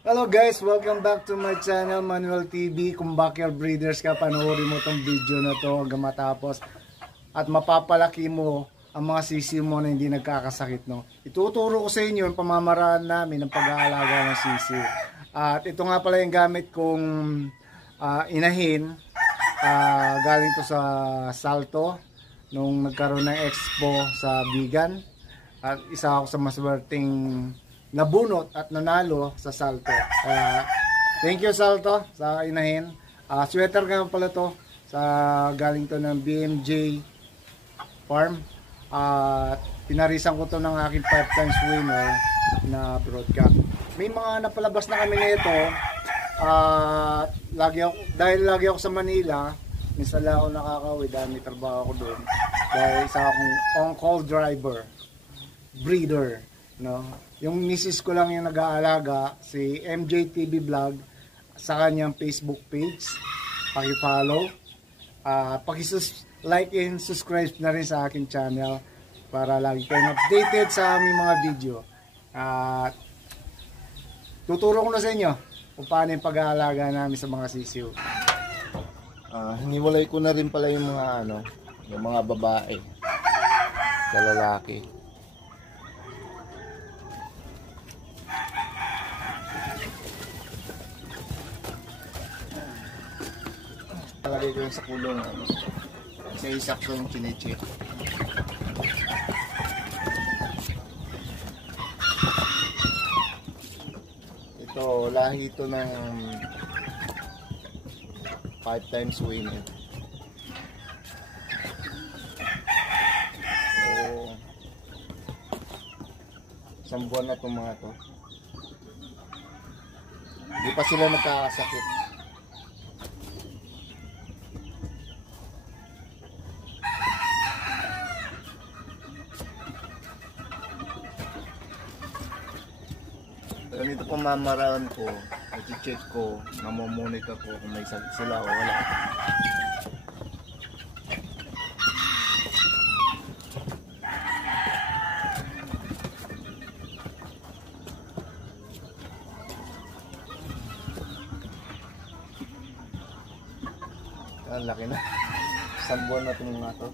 Hello guys, welcome back to my channel Manuel TV. Kung backyard breeders ka, panoorin mo tong video na to hanggang matapos at mapapalaki mo ang mga sisiw mo na hindi nagkakasakit, no? Ituturo ko sa inyo yung pamamaraan namin ng pag-aalaga ng sisiw. At ito nga pala yung gamit kong inahin. Galing to sa Salto nung nagkaroon ng expo sa Bigan. At isa ako sa maswerteng nabunot at nanalo sa Salto. Thank you Salto sa inahin. Sweater nga pala to sa galing to ng BMJ Farm. Pinarisan ko to ng aking 5 times winner na broadcast. May mga napalabas na kami nito. Dahil lagi ako sa Manila, minsan lang ako nakakauwi dahil may trabaho ako doon. Dahil isa akong on-call driver, breeder, no? Yung misis ko lang yung nag-aalaga, si MJ TV Vlog, sa kanyang Facebook page. Paki-follow. Paki-like and subscribe na rin sa aking channel para lagi kayong updated sa aming mga video. Tuturo ko na sa inyo kung paano yung pag-aalaga namin sa mga sisiw. Hiniwalay ko na rin pala yung mga yung mga babae sa lalaki. Talagay ko yung sa kulong kasi isakto yung chinecheck. Ito, lahi ito ng 5 times winner. So, isang buwan na itong mga to. Hindi pa sila nagkakasakit. Ganito pong mamaraan ko, i-check ko, namomonitor ko kung may sakit sila o wala. Ang laki na. Isang buwan na itong mga to.